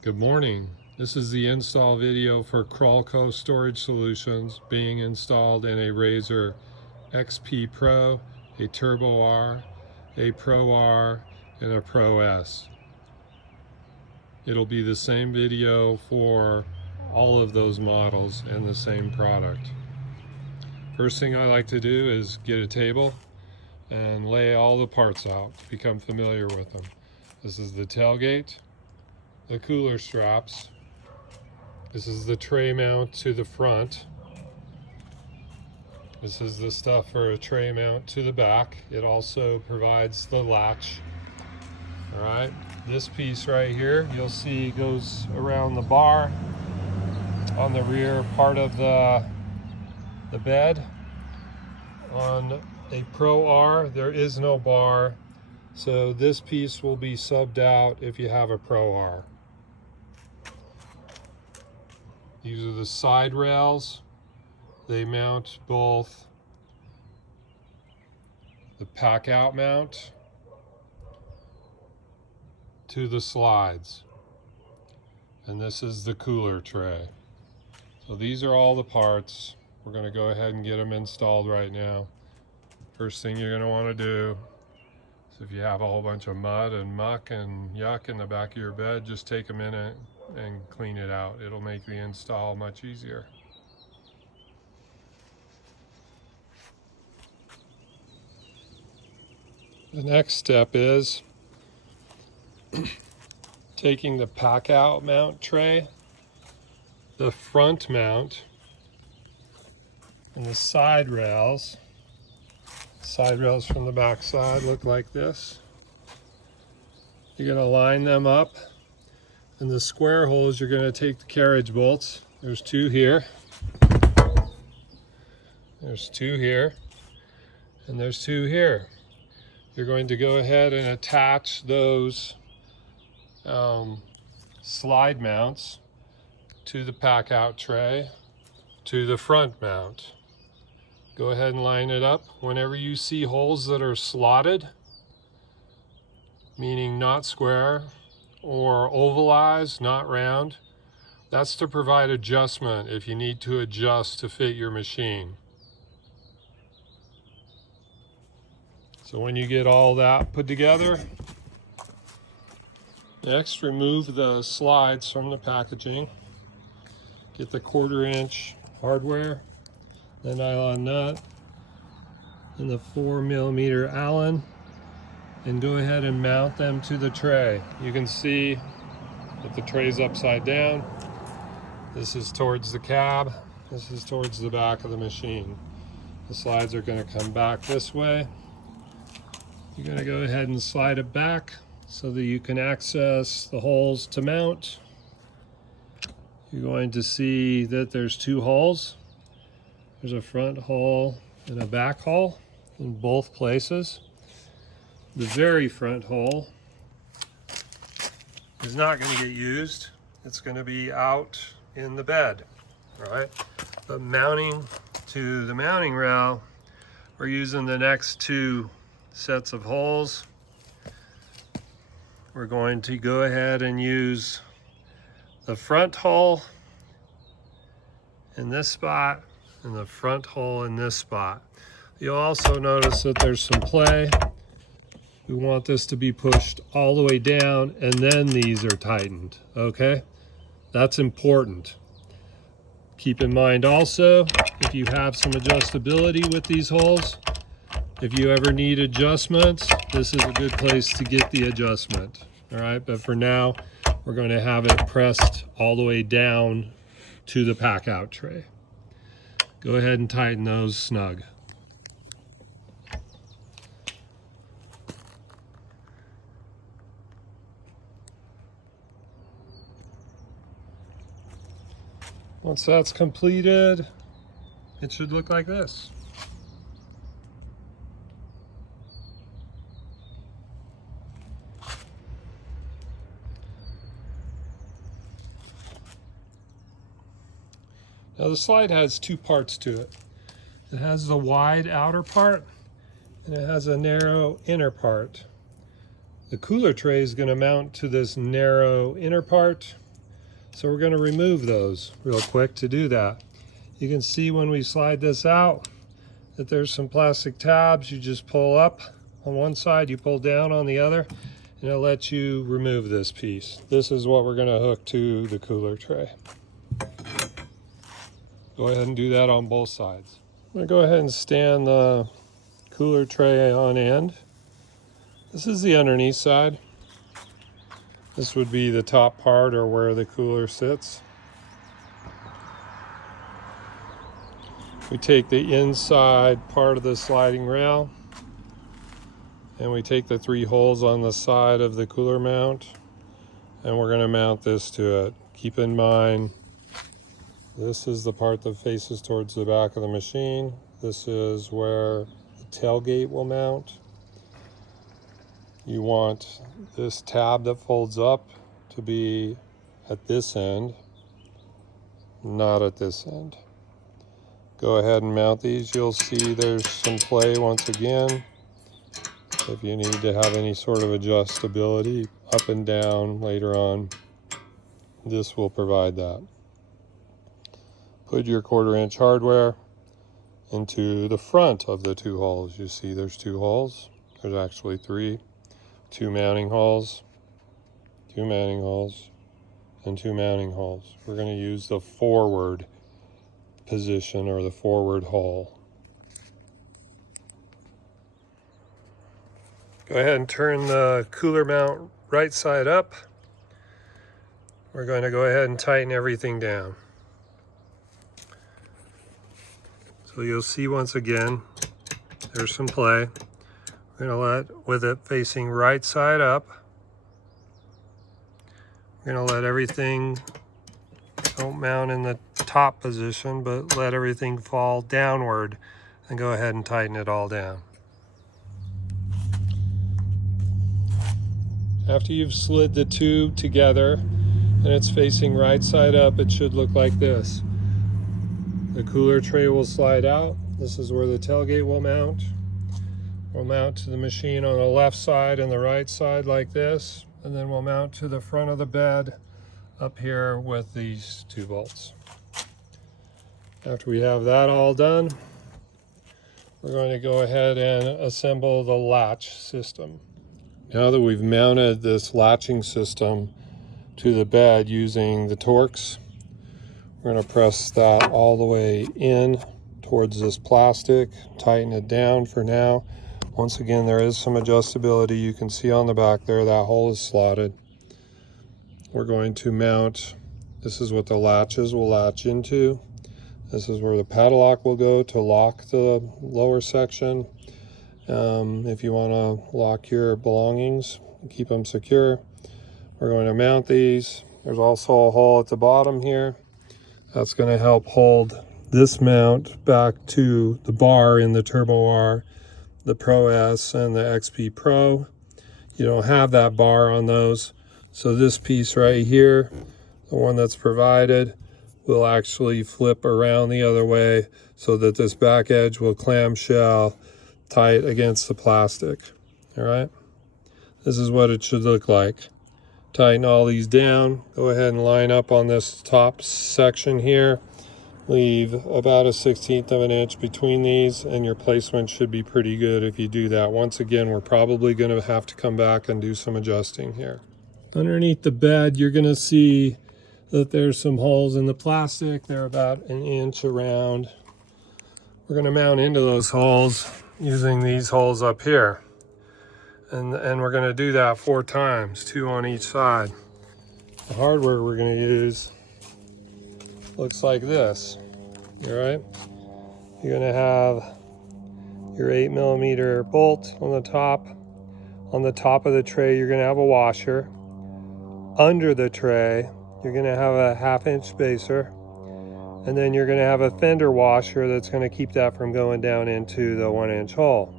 Good morning. This is the install video for CrawlCo storage solutions being installed in a RZR XP Pro, a Turbo R, a Pro R, and a Pro S. It'll be the same video for all of those models and the same product. First thing I like to do is get a table and lay all the parts out to become familiar with them. This is the tailgate, the cooler straps. This is the tray mount to the front. This is the stuff for a tray mount to the back. It also provides the latch. All right, this piece right here, you'll see goes around the bar on the rear part of the bed. On a Pro R, there is no bar, so this piece will be subbed out if you have a Pro R. These are the side rails. They mount both the pack out mount to the slides. And this is the cooler tray. So these are all the parts. We're going to go ahead and get them installed right now. First thing you're going to want to do is, if you have a whole bunch of mud and muck and yuck in the back of your bed, just take a minute and clean it out. It'll make the install much easier. The next step is taking the pack out mount tray, the front mount, and the side rails. Side rails from the back side look like this. You're going to line them up. And the square holes, you're going to take the carriage bolts. There's two here. There's two here. And there's two here. You're going to go ahead and attach those slide mounts to the pack out tray to the front mount. Go ahead and line it up. Whenever you see holes that are slotted, meaning not square, or ovalized, not round, that's to provide adjustment if you need to adjust to fit your machine. So when you get all that put together, next remove the slides from the packaging. Get the 1/4 inch hardware, the nylon nut, and the 4mm Allen, and go ahead and mount them to the tray. You can see that the tray's upside down. This is towards the cab. This is towards the back of the machine. The slides are going to come back this way. You're going to go ahead and slide it back so that you can access the holes to mount. You're going to see that there's two holes. There's a front hole and a back hole in both places. The very front hole is not going to get used. It's going to be out in the bed, all right? But mounting to the mounting rail, we're using the next two sets of holes. We're going to go ahead and use the front hole in this spot and the front hole in this spot. You'll also notice that there's some play. We want this to be pushed all the way down, and then these are tightened, okay? That's important. Keep in mind also, if you have some adjustability with these holes, if you ever need adjustments, this is a good place to get the adjustment, all right? But for now, we're going to have it pressed all the way down to the pack out tray. Go ahead and tighten those snug. Once that's completed, it should look like this. Now the slide has two parts to it. It has the wide outer part and it has a narrow inner part. The cooler tray is going to mount to this narrow inner part, So we're going to remove those real quick to do that. You can see when we slide this out that there's some plastic tabs. You just pull up on one side, you pull down on the other, and it'll let you remove this piece. This is what we're going to hook to the cooler tray. Go ahead and do that on both sides. I'm going to go ahead and stand the cooler tray on end. This is the underneath side. This would be the top part, or where the cooler sits. We take the inside part of the sliding rail and we take the 3 holes on the side of the cooler mount, and we're going to mount this to it. Keep in mind, this is the part that faces towards the back of the machine. This is where the tailgate will mount. You want this tab that folds up to be at this end, not at this end. Go ahead and mount these. You'll see there's some play once again. If you need to have any sort of adjustability up and down later on, this will provide that. Put your 1/4 inch hardware into the front of the 2 holes. You see there's 2 holes. There's actually 3. 2 mounting holes, 2 mounting holes, and 2 mounting holes. We're going to use the forward position, or the forward hole. Go ahead and turn the cooler mount right side up. We're going to go ahead and tighten everything down. So you'll see once again, there's some play. We're going to with it facing right side up, we're going to let everything, don't mount in the top position, but let everything fall downward, and go ahead and tighten it all down. After you've slid the 2 together and it's facing right side up, it should look like this. The cooler tray will slide out. This is where the tailgate will mount. We'll mount to the machine on the left side and the right side like this, and then we'll mount to the front of the bed up here with these 2 bolts. After we have that all done, we're going to go ahead and assemble the latch system. Now that we've mounted this latching system to the bed using the Torx, we're going to press that all the way in towards this plastic, tighten it down for now. Once again, there is some adjustability. You can see on the back there, that hole is slotted. We're going to mount, this is what the latches will latch into. This is where the padlock will go to lock the lower section. If you want to lock your belongings, keep them secure. We're going to mount these. There's also a hole at the bottom here. That's going to help hold this mount back to the bar in the Turbo R, the Pro S, and the XP Pro. You don't have that bar on those. So this piece right here, the one that's provided, will actually flip around the other way so that this back edge will clamshell tight against the plastic. All right, this is what it should look like. Tighten all these down. Go ahead and line up on this top section here. Leave about a 1/16 of an inch between these, and your placement should be pretty good if you do that. Once again, we're probably going to have to come back and do some adjusting here. Underneath the bed, you're going to see that there's some holes in the plastic. They're about 1 inch around. We're going to mount into those holes using these holes up here. And we're going to do that 4 times, 2 on each side. The hardware we're going to use looks like this. All right? You're going to have your 8mm bolt on the top. On the top of the tray, you're going to have a washer. Under the tray, you're going to have a 1/2 inch spacer. And then you're going to have a fender washer that's going to keep that from going down into the 1 inch hole.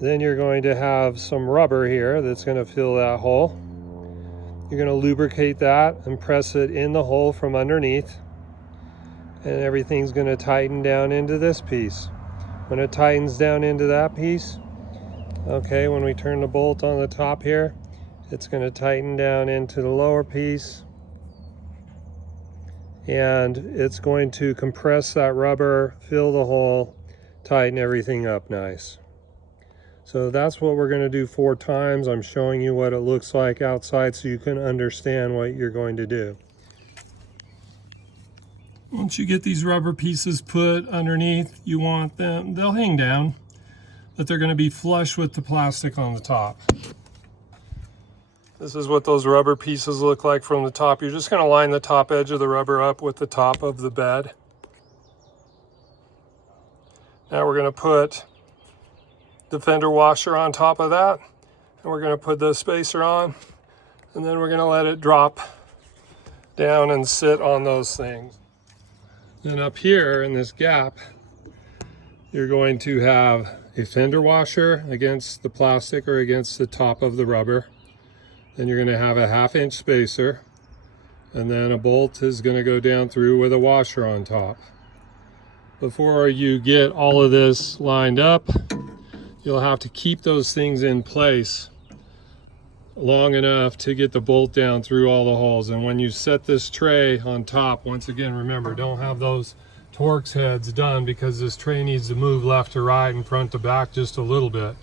Then you're going to have some rubber here that's going to fill that hole. You're going to lubricate that and press it in the hole from underneath. And everything's going to tighten down into this piece. When it tightens down into that piece, okay, when we turn the bolt on the top here, it's going to tighten down into the lower piece. and it's going to compress that rubber, fill the hole, tighten everything up nice. So that's what we're going to do 4 times. I'm showing you what it looks like outside so you can understand what you're going to do. Once you get these rubber pieces put underneath, you want them, they'll hang down, but they're going to be flush with the plastic on the top. This is what those rubber pieces look like from the top. You're just going to line the top edge of the rubber up with the top of the bed. Now we're going to put the fender washer on top of that, and we're going to put the spacer on, and then we're going to let it drop down and sit on those things. Then up here in this gap, you're going to have a fender washer against the plastic or against the top of the rubber. Then you're going to have a 1/2 inch spacer, and then a bolt is going to go down through with a washer on top. Before you get all of this lined up, you'll have to keep those things in place long enough to get the bolt down through all the holes. And when you set this tray on top, once again, remember, don't have those Torx heads done, because this tray needs to move left to right and front to back just a little bit.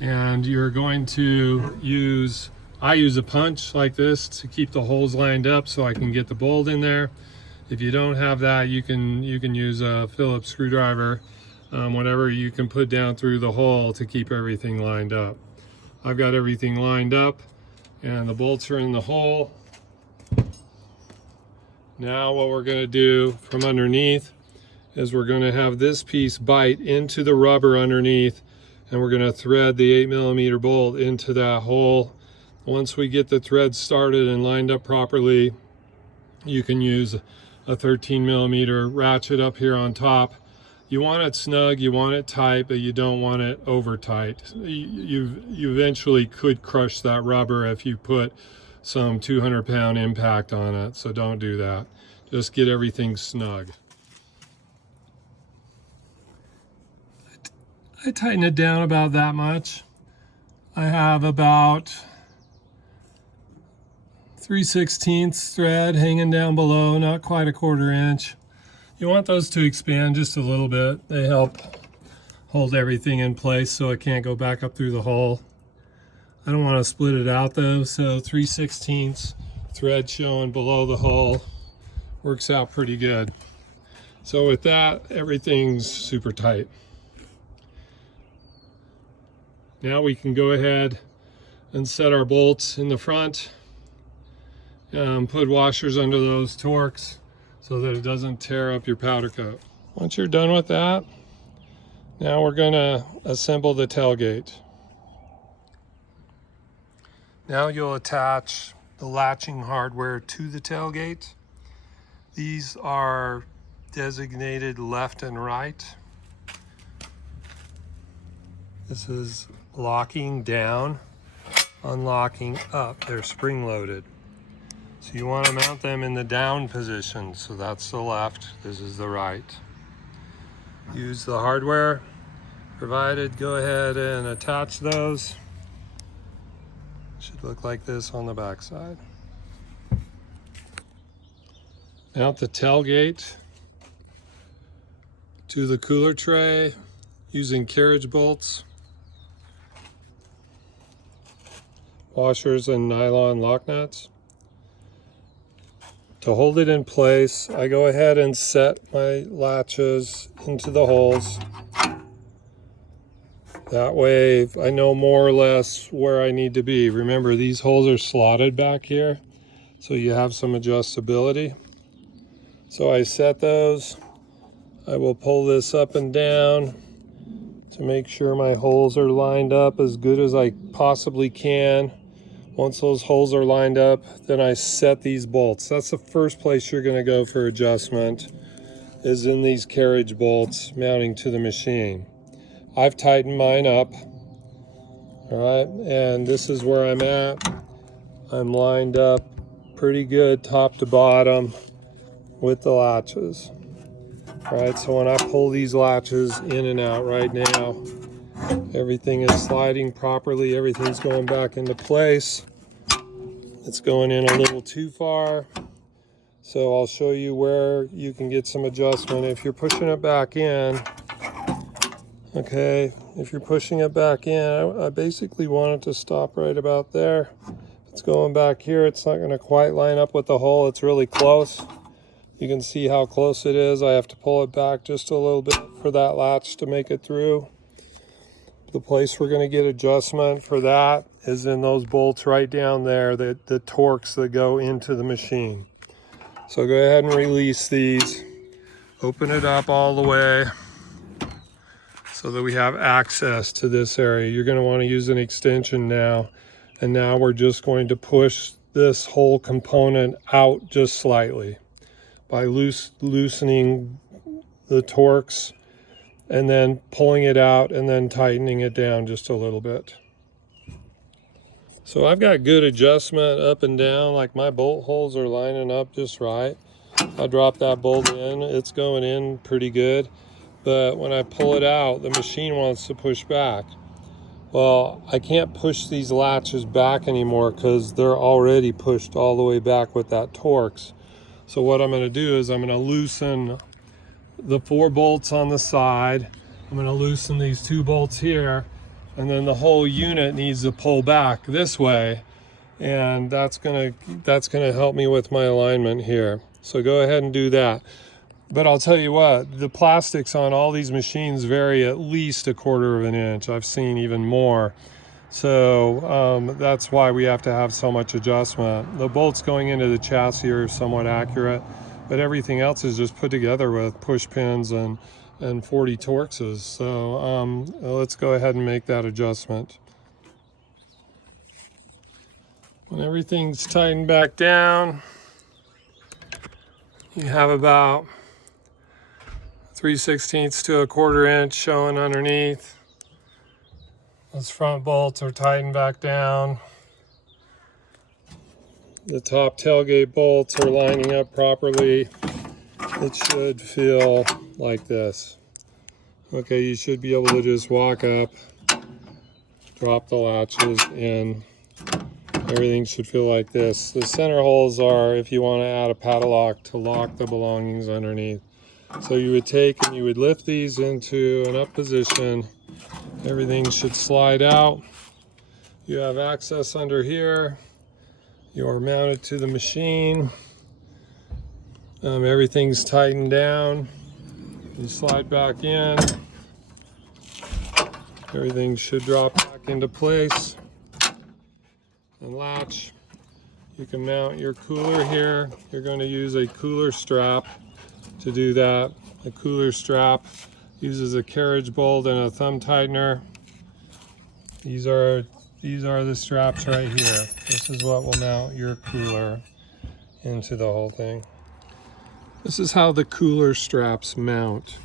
And you're going to use, I use a punch like this to keep the holes lined up so I can get the bolt in there. If you don't have that, you can use a Phillips screwdriver, whatever you can put down through the hole to keep everything lined up. I've got everything lined up and the bolts are in the hole. Now what we're going to do from underneath is we're going to have this piece bite into the rubber underneath, and we're going to thread the 8mm bolt into that hole. Once we get the thread started and lined up properly, you can use a 13mm ratchet up here on top. You want it snug, you want it tight, but you don't want it over tight. You eventually could crush that rubber if you put some 200-pound impact on it, so don't do that. Just get everything snug. I tighten it down about that much. I have about 3/16 thread hanging down below, not quite a 1/4 inch. You want those to expand just a little bit. They help hold everything in place so it can't go back up through the hole. I don't want to split it out though, so 3/16 thread showing below the hole works out pretty good. So with that, everything's super tight. Now we can go ahead and set our bolts in the front. Put washers under those Torx so that it doesn't tear up your powder coat. Once you're done with that, now we're going to assemble the tailgate. Now you'll attach the latching hardware to the tailgate. These are designated left and right. This is locking down, unlocking up. They're spring loaded. So you want to mount them in the down position. So that's the left, this is the right. Use the hardware provided. Go ahead and attach those. Should look like this on the back side. Mount the tailgate to the cooler tray using carriage bolts, washers, and nylon lock nuts. To hold it in place, I go ahead and set my latches into the holes. That way I know more or less where I need to be. Remember, these holes are slotted back here, so you have some adjustability. So I set those. I will pull this up and down to make sure my holes are lined up as good as I possibly can. Once those holes are lined up, then I set these bolts. That's the first place you're going to go for adjustment, is in these carriage bolts mounting to the machine. I've tightened mine up. All right, and this is where I'm at. I'm lined up pretty good top to bottom with the latches. All right, so when I pull these latches in and out right now, everything is sliding properly. Everything's going back into place. It's going in a little too far, So I'll show you where you can get some adjustment. If you're pushing it back in, okay, if you're pushing it back in, I basically want it to stop right about there. If it's going back here, it's not going to quite line up with the hole. It's really close. You can see how close it is. I have to pull it back just a little bit for that latch to make it through. The place we're going to get adjustment for that is in those bolts right down there, the Torx that go into the machine. So go ahead and release these. Open it up all the way so that we have access to this area. You're going to want to use an extension now. And now we're just going to push this whole component out just slightly by loosening the Torx and then pulling it out and then tightening it down just a little bit. So I've got good adjustment up and down, like my bolt holes are lining up just right. I drop that bolt in, it's going in pretty good. But when I pull it out, the machine wants to push back. Well, I can't push these latches back anymore because they're already pushed all the way back with that Torx. So what I'm going to do is I'm going to loosen the 4 bolts on the side. I'm going to loosen these 2 bolts here, and then the whole unit needs to pull back this way, and that's going to help me with my alignment here. So go ahead and do that. But I'll tell you what, the plastics on all these machines vary at least 1/4 of an inch. I've seen even more. So that's why we have to have so much adjustment. The bolts going into the chassis are somewhat accurate, but everything else is just put together with push pins and 40 Torxes. So let's go ahead and make that adjustment. When everything's tightened back down, you have about 3/16 to 1/4 inch showing underneath. Those front bolts are tightened back down. The top tailgate bolts are lining up properly. It should feel like this. Okay, you should be able to just walk up, drop the latches in. Everything should feel like this. The center holes are if you want to add a padlock to lock the belongings underneath. So you would take and you would lift these into an up position. Everything should slide out. You have access under here. You are mounted to the machine. Everything's tightened down. You slide back in. Everything should drop back into place and latch. You can mount your cooler here. You're going to use a cooler strap to do that. A cooler strap uses a carriage bolt and a thumb tightener. These are the straps right here. This is what will mount your cooler into the whole thing. This is how the cooler straps mount.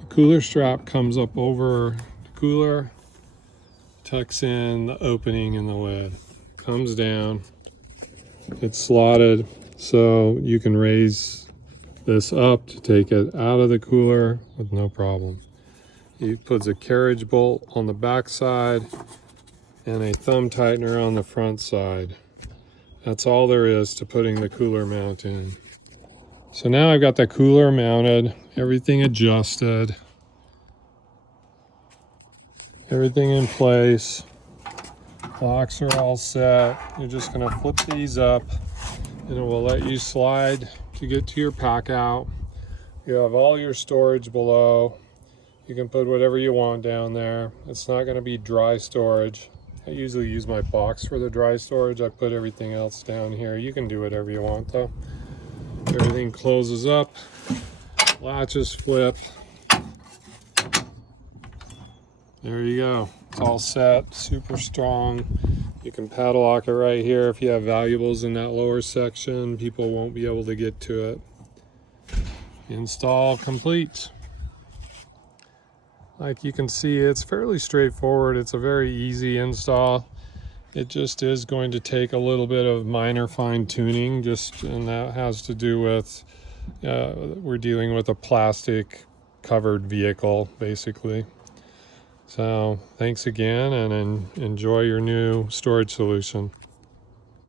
The cooler strap comes up over the cooler, tucks in the opening in the lid, comes down, it's slotted so you can raise this up to take it out of the cooler with no problem. He puts a carriage bolt on the back side and a thumb tightener on the front side. That's all there is to putting the cooler mount in. So now I've got the cooler mounted, everything adjusted, everything in place. Locks are all set. You're just going to flip these up and it will let you slide to get to your pack out. You have all your storage below. You can put whatever you want down there. It's not going to be dry storage. I usually use my box for the dry storage. I put everything else down here. You can do whatever you want though. Everything closes up. Latches flip. There you go. It's all set, super strong. You can padlock it right here. If you have valuables in that lower section, people won't be able to get to it. Install complete. Like you can see, it's fairly straightforward. It's a very easy install. It just is going to take a little bit of minor fine tuning, and that has to do with we're dealing with a plastic covered vehicle basically. So thanks again, and enjoy your new storage solution.